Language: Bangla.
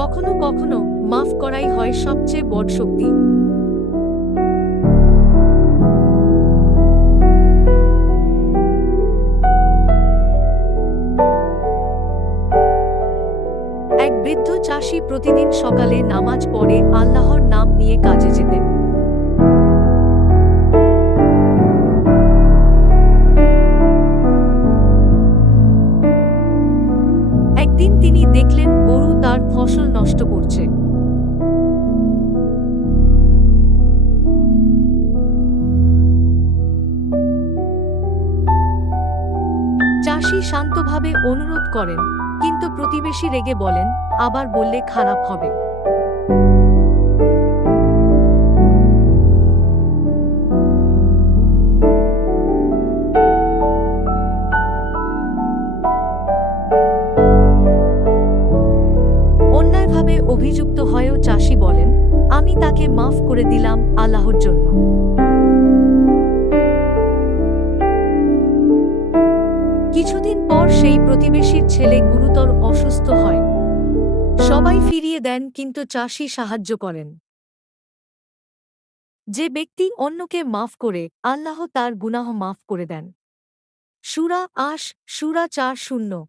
কখনো কখনো মাফ করাই হয় সবচেয়ে বড় শক্তি। এক বৃদ্ধ চাষী প্রতিদিন সকালে নামাজ পড়ে আল্লাহর নাম নিয়ে কাজে যেতেন। একদিন তিনি দেখলেন গরু তার ফসল নষ্ট করছে। চাষী শান্তভাবে অনুরোধ করেন, কিন্তু প্রতিবেশী রেগে বলেন, আবার বললে খারাপ হবে। অন্যায়ভাবে অভিযুক্ত হয়েও চাষী বলেন, আমি তাকে মাফ করে দিলাম আল্লাহর জন্য। কিছুদিন পর সেই প্রতিবেশীর ছেলে গুরুতর অসুস্থ হয়। সবাই ফিরিয়ে দেন, কিন্তু চাষী সাহায্য করেন। যে ব্যক্তি অন্যকে মাফ করে, আল্লাহ তার গুনাহ মাফ করে দেন। সূরা আশ, সূরা ৪:০